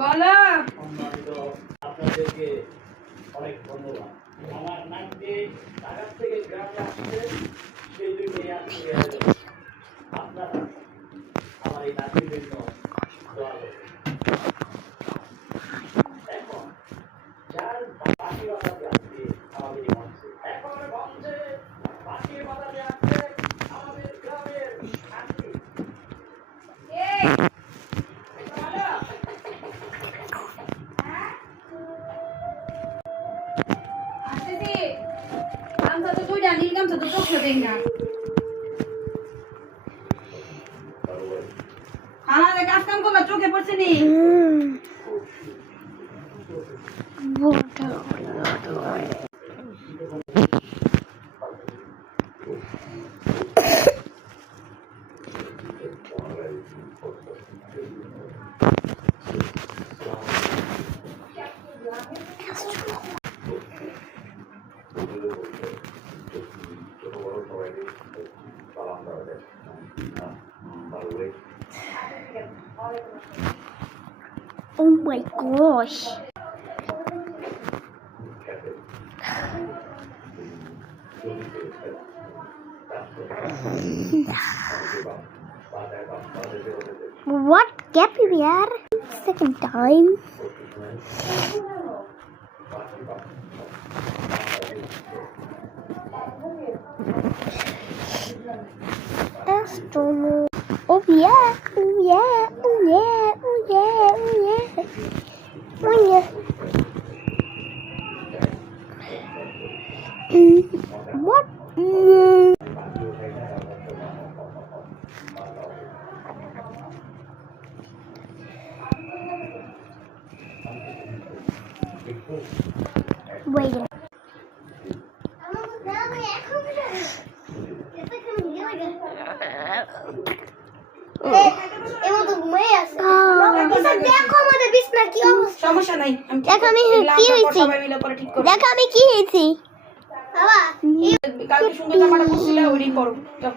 বলো আপনাদেরকে অনেক ধন্যবাদ। আমার নামটি ঢাকা থেকে গ্রামে আসছে, সেই জন্য আপনারা আমার এই নাতির জন্য দোয়া করবেন। এখন যার বাকি বাজাতে আসছে আমাদের এই মঞ্চে, এখন মঞ্চে বাকি বাজাতে আসছে আমাদের গ্রামের আন্টি। কাজ কাম করলে চোখে পড়ছে নি Oh my gosh. What gap we are? Second time. Astronaut. Oh yeah, oh yeah, oh yeah, oh yeah, oh yeah, oh yeah. What? Wait a minute. সমস্যা নাই দেখো আমি কি হয়েছি দেখো আমি কি হয়েছি বাবা কালকে সুন্দর জামাটা পরছিলে ওইটাই পরো যাও